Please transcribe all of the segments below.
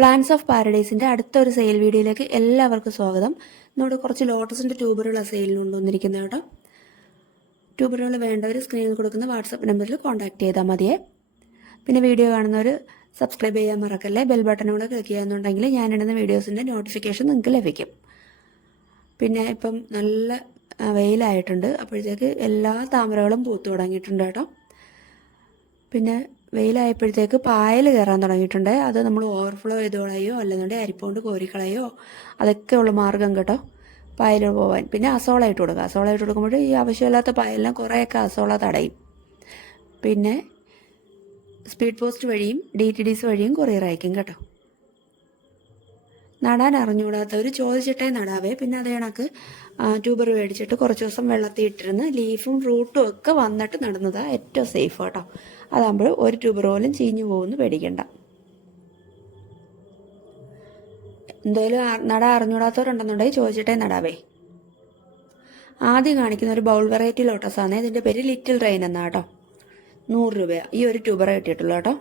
Plants of പാരഡൈസിൻ്റെ അടുത്തൊരു sale വീഡിയോയിലേക്ക് എല്ലാവർക്കും സ്വാഗതം. നമ്മുടെ കുറച്ച് ലോട്ടസിൻ്റെ ട്യൂബറുള്ള സെയിലിന് കൊണ്ടുവന്നിരിക്കുന്നത് കേട്ടോ. ട്യൂബറുകൾ വേണ്ടവർ സ്ക്രീനിൽ കൊടുക്കുന്ന വാട്സപ്പ് നമ്പറിൽ കോൺടാക്ട് ചെയ്താൽ മതിയേ. പിന്നെ വീഡിയോ കാണുന്നവർ സബ്സ്ക്രൈബ് ചെയ്യാൻ മറക്കല്ലേ. ബെൽ ബട്ടൺ കൂടെ ക്ലിക്ക് ചെയ്യാന്നുണ്ടെങ്കിൽ ഞാനിടുന്ന വീഡിയോസിൻ്റെ നോട്ടിഫിക്കേഷൻ നിങ്ങൾക്ക് ലഭിക്കും. പിന്നെ ഇപ്പം നല്ല വെയിലായിട്ടുണ്ട്, അപ്പോഴത്തേക്ക് എല്ലാ താമരകളും പൂത്തു തുടങ്ങിയിട്ടുണ്ട് കേട്ടോ. പിന്നെ വെയിലായപ്പോഴത്തേക്ക് പായൽ കയറാൻ തുടങ്ങിയിട്ടുണ്ട്. അത് നമ്മൾ ഓവർഫ്ലോ ചെയ്തോളയോ അല്ലെന്നുണ്ടെങ്കിൽ അരിപ്പോണ്ട് കോരിക്കളയോ അതൊക്കെ ഉള്ള മാർഗം കേട്ടോ പായൽ പോകാൻ. പിന്നെ അസോള ഇട്ട് കൊടുക്കുക. അസോള ഇട്ട് കൊടുക്കുമ്പോൾ ഈ ആവശ്യമില്ലാത്ത പായലിനെ കുറേയൊക്കെ അസോള തടയും. പിന്നെ സ്പീഡ് പോസ്റ്റ് വഴിയും DTDs വഴിയും കൊറിയർ അയക്കും കേട്ടോ. നടാൻ അറിഞ്ഞുകൂടാത്തവർ ചോദിച്ചിട്ടേ നടാവേ. പിന്നെ അത് കണക്ക് ട്യൂബർ മേടിച്ചിട്ട് കുറച്ച് ദിവസം വെള്ളത്തിൽ ഇട്ടിരുന്ന് ലീഫും റൂട്ടും ഒക്കെ വന്നിട്ട് നടുന്നതാണ് ഏറ്റവും സേഫ് കേട്ടോ. അതാകുമ്പോൾ ഒരു ട്യൂബർ പോലും ചീഞ്ഞു പോകുമെന്ന് പേടിക്കണ്ട. എന്തായാലും നടാൻ അറിഞ്ഞുകൂടാത്തവരുണ്ടെന്നുണ്ടെങ്കിൽ ചോദിച്ചിട്ടേ നടാവേ. ആദ്യം കാണിക്കുന്ന ഒരു ബൗൾ വെറൈറ്റി ലോട്ടസാണ്. ഇതിൻ്റെ പേര് ലിറ്റിൽ റെയിൻ എന്നാ കേട്ടോ. 100 രൂപയാണ് ഈ ഒരു ട്യൂബറെ കിട്ടിയിട്ടുള്ളൂ കേട്ടോ.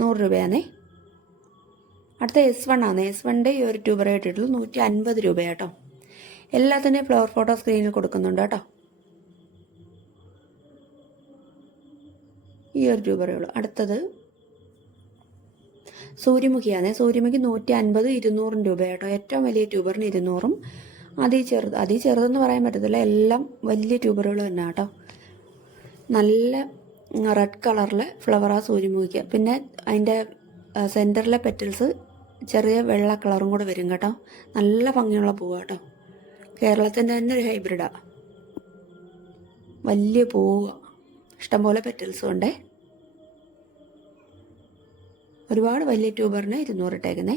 100 രൂപയാണേ. അടുത്ത S1 ആണ്. S1ൻ്റെ ഈ ഒരു ട്യൂബറെ കിട്ടിയിട്ടുള്ളൂ 150 രൂപയാട്ടോ. എല്ലാത്തിൻ്റെയും ഫ്ലവർ ഫോട്ടോ സ്ക്രീനിൽ കൊടുക്കുന്നുണ്ട് കേട്ടോ. ഈ ഒരു ട്യൂബറേ ഉള്ളൂ. അടുത്തത് സൂര്യമുഖിയാണ്. സൂര്യമുഖി 150 200 രൂപയാട്ടോ. ഏറ്റവും വലിയ ട്യൂബറിന് 200ഉം അതിൽ ചെറുതെന്ന് പറയാൻ പറ്റത്തില്ല. എല്ലാം വലിയ ട്യൂബറുകൾ തന്നെ കേട്ടോ. നല്ല റെഡ് കളറിലെ ഫ്ലവറാണ് സൂര്യമുഖിക്ക്. പിന്നെ അതിൻ്റെ സെൻറ്ററിലെ പെറ്റൽസ് ചെറിയ വെള്ള കളറും കൂടെ വരും കേട്ടോ. നല്ല ഭംഗിയുള്ള പൂവാണ് കേട്ടോ. കേരളത്തിൻ്റെ തന്നെ ഒരു ഹൈബ്രിഡാണ്. വലിയ പൂവ്, ഇഷ്ടംപോലെ പെറ്റൽസും ഉണ്ടേ. ഒരുപാട് വലിയ ട്യൂബറിന് 200 ഇട്ടേക്കുന്നേ.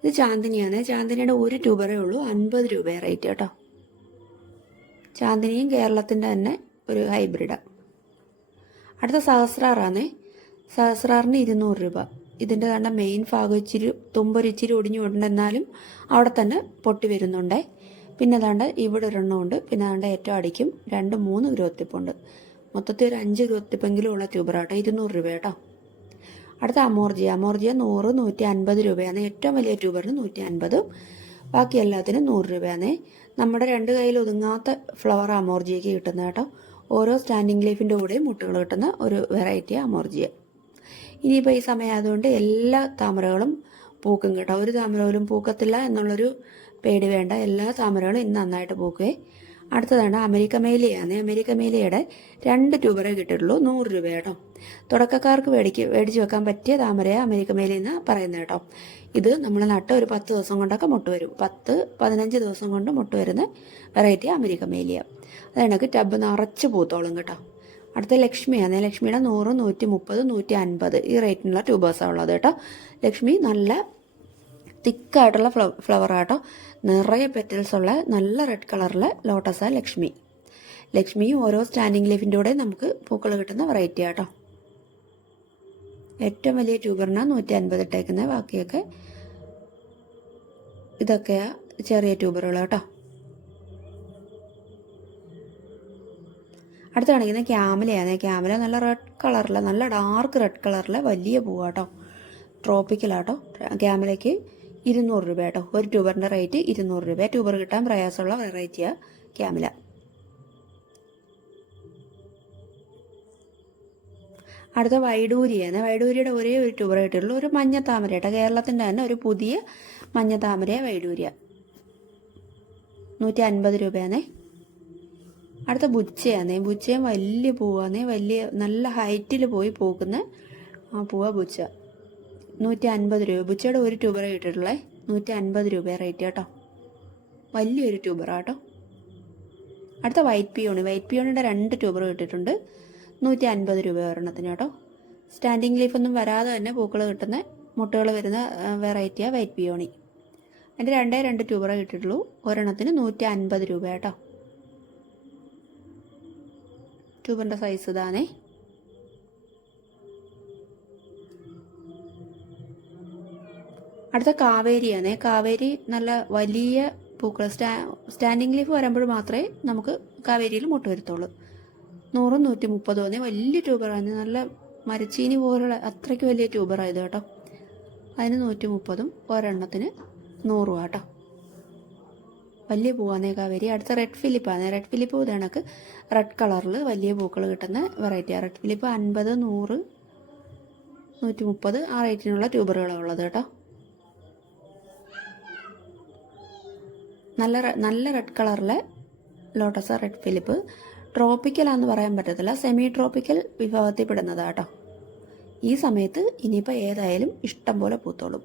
ഇത് ചാന്ദിനിയാണ്. ചാന്ദിനിയുടെ ഒരു ട്യൂബറേ ഉള്ളൂ 50 രൂപ റേറ്റ് കേട്ടോ. ചാന്ദിനിയും കേരളത്തിൻ്റെ തന്നെ ഒരു ഹൈബ്രിഡാണ്. അടുത്ത സഹസ്രാറാണേ. സഹസ്രാറിന് 200 രൂപ. ഇതിൻ്റെ തന്നെ മെയിൻ ഭാഗം തുമ്പൊരിച്ചിരി ഒടിഞ്ഞു കൊണ്ടെന്നാലും അവിടെ തന്നെ പൊട്ടി വരുന്നുണ്ടേ. പിന്നെ അതാണ്ട് ഇവിടെ ഒരെണ്ണമുണ്ട്. പിന്നെ അതാണ്ട് ഏറ്റവും അടിക്കും 2-3 ഗ്രോത്തിപ്പുണ്ട്. മൊത്തത്തിൽ ഒരു 5 ഗ്രോത്തിപ്പെങ്കിലും ഉള്ള ട്യൂബറാട്ടോ. 200 രൂപ കേട്ടോ. അടുത്ത അമോർജിയ. 100 150 രൂപയാണ്. ഏറ്റവും വലിയ ട്യൂബറിന് 150. ബാക്കി എല്ലാത്തിനും 100 രൂപയാണ്. നമ്മുടെ 2 കയ്യിൽ ഒതുങ്ങാത്ത ഫ്ലവർ അമോർജിയയ്ക്ക് കിട്ടുന്നത് കേട്ടോ. ഓരോ സ്റ്റാൻഡിങ് ലീഫിൻ്റെ കൂടെയും മുട്ടുകൾ കിട്ടുന്ന ഒരു വെറൈറ്റി അമോർജിയ. ഇനിയിപ്പോൾ ഈ സമയമായതുകൊണ്ട് എല്ലാ താമരകളും പൂക്കും കേട്ടോ. ഒരു താമര പോലും പൂക്കത്തില്ല എന്നുള്ളൊരു പേടി വേണ്ട. എല്ലാ താമരകളും ഇന്ന് നന്നായിട്ട് പൂക്കേ. അടുത്തതാണ് അമേരിക്ക മേലിയാണ്. അമേരിക്ക മേലിയുടെ 2 ട്യൂബറേ കിട്ടിയിട്ടുള്ളൂ 100 രൂപ കേട്ടോ. തുടക്കക്കാർക്ക് മേടിച്ച് വെക്കാൻ പറ്റിയ താമരയെ അമേരിക്ക മേലി എന്ന് പറയുന്നത് കേട്ടോ. ഇത് നമ്മൾ നട്ട് ഒരു 10 ദിവസം കൊണ്ടൊക്കെ മുട്ട് വരും. 10-15 ദിവസം കൊണ്ട് മുട്ട് വരുന്ന വെറൈറ്റി അമേരിക്ക മേലിയ. അതെനിക്ക് ടബ് നിറച്ച് പൂത്തോളും കേട്ടോ. അടുത്ത ലക്ഷ്മിയാണ്. ലക്ഷ്മിയുടെ 100 130 150 ഈ റേറ്റിനുള്ള ട്യൂബേഴ്സാണ് ഉള്ളത് കേട്ടോ. ലക്ഷ്മി നല്ല തിക്കായിട്ടുള്ള ഫ്ലവറാട്ടോ. നിറയെ പെറ്റൽസ് ഉള്ള നല്ല റെഡ് കളറിലെ ലോട്ടസാണ് ലക്ഷ്മി. ലക്ഷ്മിയും ഓരോ സ്റ്റാൻഡിങ് ലീഫിൻ്റെ കൂടെ നമുക്ക് പൂക്കൾ കിട്ടുന്ന വെറൈറ്റി ആട്ടോ. ഏറ്റവും വലിയ ട്യൂബറിനാണ് 150 ഇട്ടേക്കുന്നത്. ബാക്കിയൊക്കെ ഇതൊക്കെയാ ചെറിയ ട്യൂബറുകൾ കേട്ടോ. അടുത്ത് കാണിക്കുന്നത് ക്യാമലയാണ്. ക്യാമല നല്ല റെഡ് കളറിലെ നല്ല ഡാർക്ക് റെഡ് കളറിലെ വലിയ പൂവാട്ടോ. ട്രോപ്പിക്കലാട്ടോ. ക്യാമലയ്ക്ക് 200 രൂപ കേട്ടോ. ഒരു ട്യൂബറിൻ്റെ റേറ്റ് 200 രൂപ. ട്യൂബർ കിട്ടാൻ പ്രയാസമുള്ള വെറൈറ്റിയാണ് ക്യാമല. അടുത്ത വൈഡൂരിയാണ്. വൈഡൂരിയുടെ ഒരേ ഒരു ട്യൂബർ കിട്ടിയിട്ടുള്ളൂ. ഒരു മഞ്ഞ താമര കേട്ടോ. കേരളത്തിൻ്റെ തന്നെ ഒരു പുതിയ മഞ്ഞ താമരയാണ് വൈഡൂരിയ. 150 രൂപയാണേ. അടുത്ത ബുച്ചയാണ്. ബുച്ചയും വലിയ പൂവാണ്. വലിയ നല്ല ഹൈറ്റിൽ പോയി പൂക്കുന്ന ആ പൂവ ബുച്ച. 150 രൂപ. ബുച്ചയുടെ ഒരു ട്യൂബറെ കിട്ടിയിട്ടുള്ളേ 150 രൂപ റേറ്റ് കേട്ടോ. വലിയൊരു ട്യൂബറാട്ടോ. അടുത്ത വൈറ്റ് പിയോണി. വൈറ്റ് പിയോണിയുടെ 2 ട്യൂബർ കിട്ടിയിട്ടുണ്ട്. 150 രൂപ ഒരെണ്ണത്തിന് കേട്ടോ. സ്റ്റാൻഡിങ് ലീഫൊന്നും വരാതെ തന്നെ പൂക്കൾ കിട്ടുന്ന മുട്ടുകൾ വരുന്ന വെറൈറ്റിയാണ് വൈറ്റ് പിയോണി. അതിൻ്റെ 2 ട്യൂബറെ കിട്ടിയിട്ടുള്ളൂ. ഒരെണ്ണത്തിന് 150 രൂപ കേട്ടോ. ട്യൂബറിൻ്റെ സൈസ് ഇതാണേ. അടുത്ത കാവേരിയാണ്. കാവേരി നല്ല വലിയ പൂക്കൾ സ്റ്റാൻഡിങ് ലീഫ് വരുമ്പോൾ മാത്രമേ നമുക്ക് കാവേരിയിൽ മുട്ട് വരുത്തുള്ളൂ. 100 130 വലിയ ട്യൂബറാണ്. നല്ല മരച്ചീനി പോലുള്ള അത്രയ്ക്ക് വലിയ ട്യൂബറായത് കേട്ടോ. അതിന് 130, ഒരെണ്ണത്തിന് 100 രൂപ കേട്ടോ. വലിയ പൂവാന്നേ കാവേരി. അടുത്ത റെഡ് ഫിലിപ്പാണ്. റെഡ് ഫിലിപ്പ് ഇതണക്ക് റെഡ് കളറിൽ വലിയ പൂക്കൾ കിട്ടുന്ന വെറൈറ്റിയാണ്. റെഡ് ഫിലിപ്പ് 50, 100, 130 ആ റേറ്റിനുള്ള ട്യൂബറുകളാണ് ഉള്ളത് കേട്ടോ. നല്ല റെഡ് കളറിലെ ലോട്ടസ് റെഡ് ഫിലിപ്പ്. ട്രോപ്പിക്കലാന്ന് പറയാൻ പറ്റത്തില്ല, സെമി ട്രോപ്പിക്കൽ വിഭാഗത്തിൽ പെടുന്നതാണ് കേട്ടോ. ഈ സമയത്ത് ഇനിയിപ്പോൾ ഏതായാലും ഇഷ്ടം പോലെ പൂത്തോളും.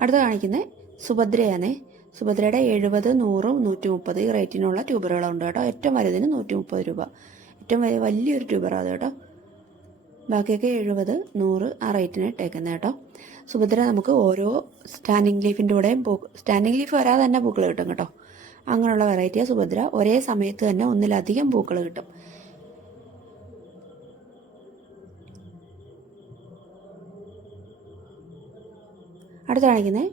അടുത്ത് കാണിക്കുന്നത് സുഭദ്രയാണേ. സുഭദ്രയുടെ 70, 100, 130 ഈ റേറ്റിനുള്ള ട്യൂബറുകളുണ്ട് കേട്ടോ. ഏറ്റവും വലുതിന് 130 രൂപ. ഏറ്റവും വലിയൊരു ട്യൂബറാണ് കേട്ടോ. ബാക്കിയൊക്കെ 70, 100 ആ റേറ്റിന് ഇട്ടേക്കുന്നത് കേട്ടോ. സുഭദ്ര നമുക്ക് ഓരോ സ്റ്റാൻഡിങ് ലീഫിൻ്റെ കൂടെയും സ്റ്റാൻഡിങ് ലീഫ് വരാതെ തന്നെ പൂക്കൾ കിട്ടും കേട്ടോ. അങ്ങനെയുള്ള വെറൈറ്റിയാണ് സുഭദ്ര. ഒരേ സമയത്ത് തന്നെ ഒന്നിലധികം പൂക്കൾ കിട്ടും. അടുത്ത് കാണിക്കുന്നത്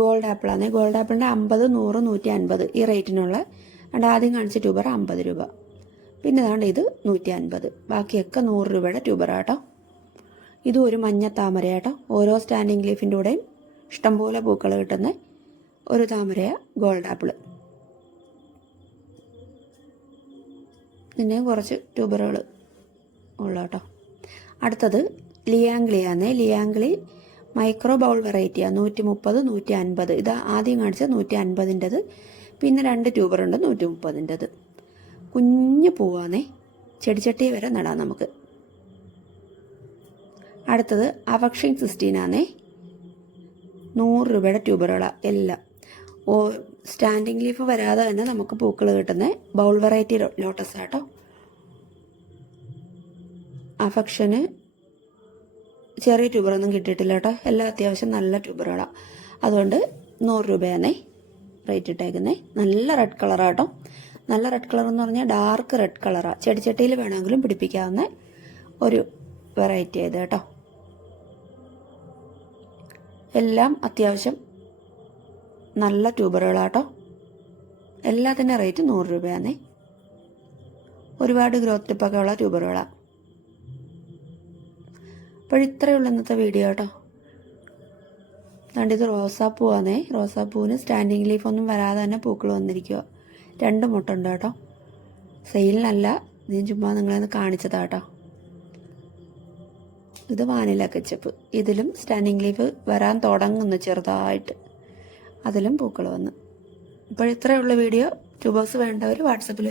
ഗോൾഡ് ആപ്പിളാണ്. ഗോൾഡ് ആപ്പിളിൻ്റെ 50, 100, 150 ഈ റേറ്റിനുള്ള ആദ്യം കാണിച്ച ട്യൂബർ 50 രൂപ. പിന്നെ അതാണ്ട് ഇത് 150. ബാക്കിയൊക്കെ 100 രൂപയുടെ ട്യൂബറാട്ടോ. ഇതും ഒരു മഞ്ഞ താമരയാട്ടോ. ഓരോ സ്റ്റാൻഡിങ് ലീഫിൻ്റെ കൂടെയും ഇഷ്ടംപോലെ പൂക്കൾ കിട്ടുന്ന ഒരു താമരയാണ് ഗോൾഡ് ആപ്പിൾ. പിന്നെ കുറച്ച് ട്യൂബറുകൾ ഉള്ള കേട്ടോ. അടുത്തത് ലിയാംഗ്ലിയാന്നേ. ലിയാംഗ്ലി മൈക്രോ ബൗൾ വെറൈറ്റിയാണ്. 130, 150. ഇത് ആദ്യം കാണിച്ച 150ൻ്റെത്. പിന്നെ 2 ട്യൂബറുണ്ട് 130ൻ്റെത്. കുഞ്ഞു പൂവാന്നേ. ചെടിച്ചട്ടി വരെ നടാം നമുക്ക്. അടുത്തത് അവക്ഷിങ് 16 100 രൂപയുടെ ട്യൂബറുകളാണ് എല്ലാം. സ്റ്റാൻഡിങ് ലീഫ് വരാതെ തന്നെ നമുക്ക് പൂക്കൾ കിട്ടുന്ന ബൗൾ വെറൈറ്റി ലോട്ടസ് ആട്ടോ. അഫക്ഷന് ചെറിയ ട്യൂബറൊന്നും കിട്ടിയിട്ടില്ല കേട്ടോ. എല്ലാം അത്യാവശ്യം നല്ല ട്യൂബറുകളാണ്. അതുകൊണ്ട് 100 രൂപയാണേ റേറ്റ് ഇട്ടേക്കുന്നത്. നല്ല റെഡ് കളറാട്ടോ. നല്ല റെഡ് കളർ എന്ന് പറഞ്ഞാൽ ഡാർക്ക് റെഡ് കളറാണ്. ചെടിച്ചട്ടിയിൽ വേണമെങ്കിലും പിടിപ്പിക്കാവുന്ന ഒരു വെറൈറ്റി ആയത് കേട്ടോ. എല്ലാം അത്യാവശ്യം നല്ല ട്യൂബറുകളാട്ടോ. എല്ലാത്തിൻ്റെ റേറ്റ് 100 രൂപയാണേ. ഒരുപാട് ഗ്രോത്ത് ടിപ്പൊക്കെ ഉള്ള ട്യൂബറുകളാണ്. അപ്പോൾ ഇത്രയേ ഉള്ളൂ ഇന്നത്തെ വീഡിയോ കേട്ടോ. അതുകൊണ്ട് ഇത് റോസാപ്പൂവാന്നേ. റോസാപ്പൂവിന് സ്റ്റാൻഡിങ് ലീഫൊന്നും വരാതെ തന്നെ പൂക്കൾ വന്നിരിക്കുക. 2 മുട്ടുണ്ട് കേട്ടോ. സെയിലിനല്ല, ഞാൻ ചുമ്മാ നിങ്ങളെന്ന് കാണിച്ചതാട്ടോ. ഇത് വാനില കെച്ചപ്പ്. ഇതിലും സ്റ്റാൻഡിങ് ലീഫ് വരാൻ തുടങ്ങുന്നു ചെറുതായിട്ട്. അതിലും പൂക്കൾ വന്നു. അപ്പോൾ ഇത്രയേ ഉള്ളൂ വീഡിയോ. ട്യൂബേഴ്സ് വേണ്ടവർ വാട്സപ്പിൽ